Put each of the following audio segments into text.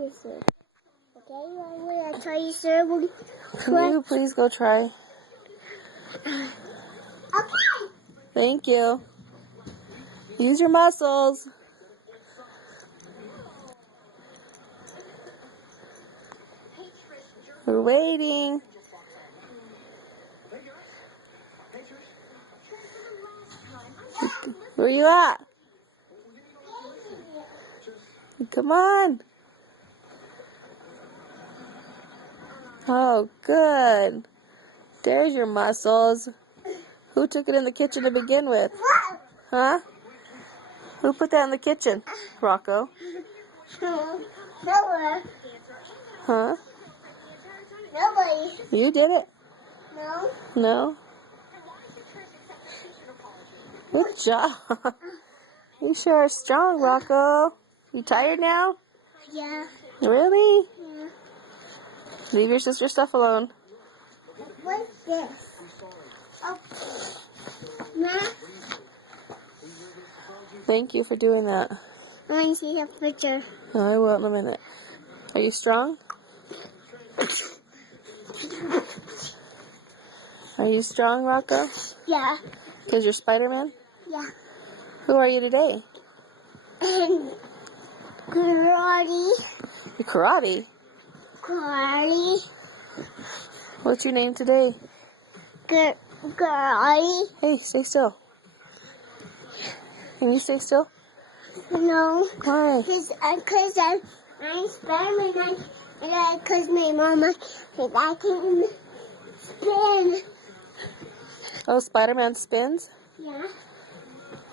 this way. Okay, I want to try you, sir. Can you please go try? Okay. Thank you. Use your muscles. We're waiting. Where you at? Come on. Oh, good. There's your muscles. Who took it in the kitchen to begin with? Huh? Who put that in the kitchen? Rocco. Nobody. Huh? Nobody. You did it? No. No? Good job. You sure are strong, Rocco. You tired now? Yeah. Really? Yeah. Leave your sister's stuff alone. What's this? Oh. Ma, Thank you for doing that. I want to see the picture. I will in a minute. Are you strong? Are you strong, Rocco? Yeah. Because you're Spider-Man? Yeah. Who are you today? Karate. You karate? Karate. What's your name today? Karate. Hey, stay still. Can you stay still? No. Why? Because I'm Spider-Man. Because my mama said I can spin. Oh, Spider-Man spins? Yeah.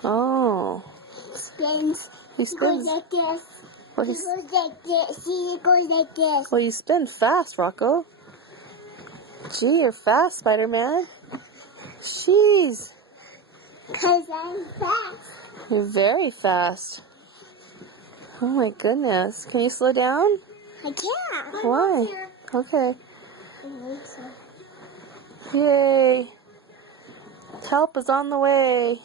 Oh. Spins. He It goes spins. like this. Well, It goes like this. See, it goes like this. well, you spin fast, Rocco. Gee, you're fast, Spider-Man. Jeez. Because I'm fast. You're very fast. Oh, my goodness. Can you slow down? I can't. Why? Okay. I think so. Yay. Help is on the way.